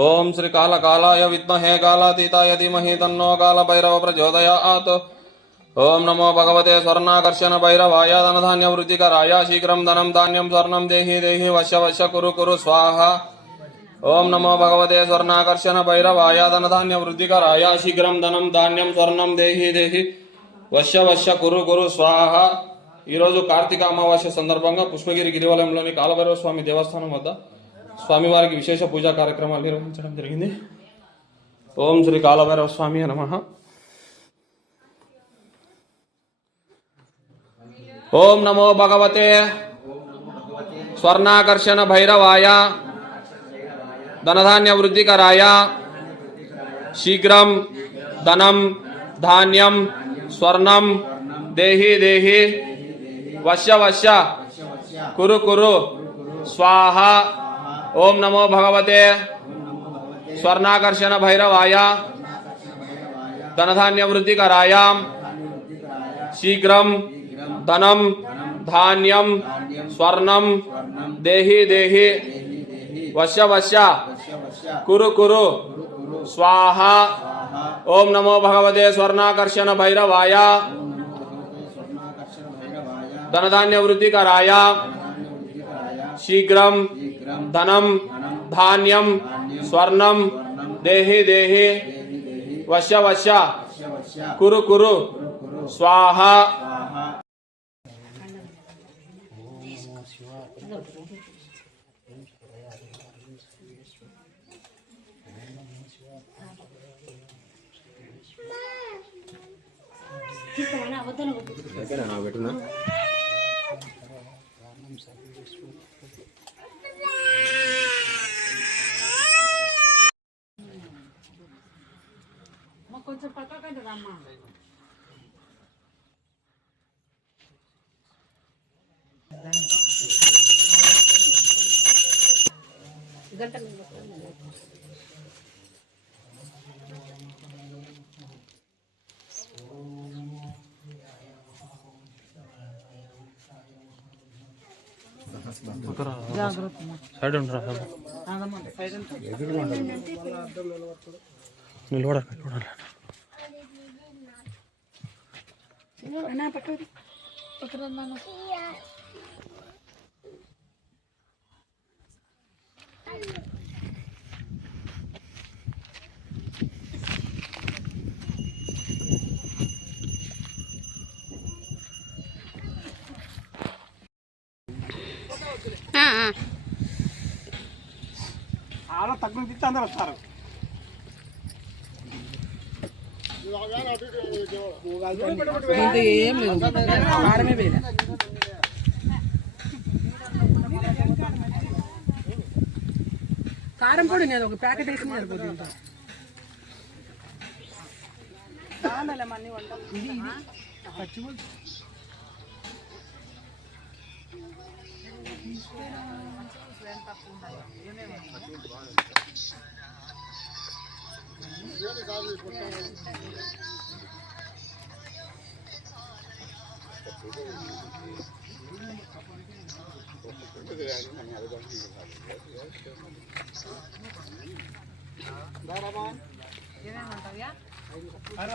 ఓం శ్రీ కాల కాలాయ విద్మహే కాలాతీతాయ ధీమహి తన్నో కాల భైరవ ప్రచోదయాత్ ఓం నమో భగవతే స్వర్ణాకర్షణ భైరవాయ ధనధాన్య వృద్ధికరాయ శీఘ్రం ధనం ధాన్యం స్వర్ణం దేహి దేహి వశ వశ కురు కురు స్వాహ ఓం నమో భగవతే స్వర్ణాకర్షణ భైరవాయ ధనధాన్య వృద్ధికరాయ శీఘ్రం ధనం ధాన్యం స్వర్ణం దేహి దేహి వశ వశ కురు కురు స్వాహ ఈరోజు కార్తీక అమావాస్య సందర్భంగా పుష్పగిరి గిరివలయంలోని కాలభైరవ స్వామి దేవస్థానం వద్ద స్వామివారికి విశేష పూజా కార్యక్రమాలు నిర్వహించడం జరిగింది ఓం శ్రీ కాలభైరవ స్వామి నమ ఓం నమో భగవతే స్వర్ణాకర్షణ భైరవాయ ధనధాన్య వృద్ధికరాయ శీఘ్రం ధనం ధాన్యం స్వర్ణం దేహి దేహి వశ్య వశ్య కురు కురు స్వాహ ओम नमो भगवते स्वर्णाकर्षण भैरवाय धनधान्य वृद्धि कराया शीघ्र धनम धान्यम स्वर्णम देहि देहि वश्य वश्य कुरु कुरु, स्वाहा। ओम नमो भगवते स्वर्णाकर्षण भैरवाय धनधान्य वृद्धि कराया శీఘ్రం ధనం ధాన్యం స్వర్ణం దేహి దేహి వశ్య వశ్య కురు కురు స్వాహ కొంచెం సైడ్ ఉండరా నిలబడాలి నిలబడాలి చాలా తక్కువ తిట్టి అందరూ వస్తారు ఏం లేదు. కారమే వేలే కారం పొడి నేను ఒక ప్యాకెట్ వేసి సరిపోతుంది ఇది ఇది పచ్చిమిర్చి అరే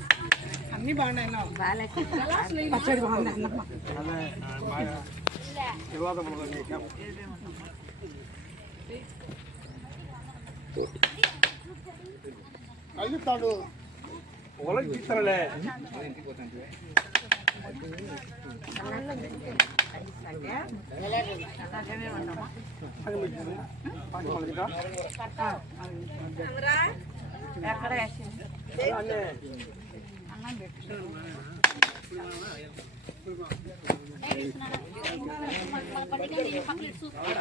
అన్ని బాగున్నాయి పచ్చడి బాగుంది కలుగుతాడు పొలం తీస్తాలే ఎక్కడ பக்கத்து சூப்பர்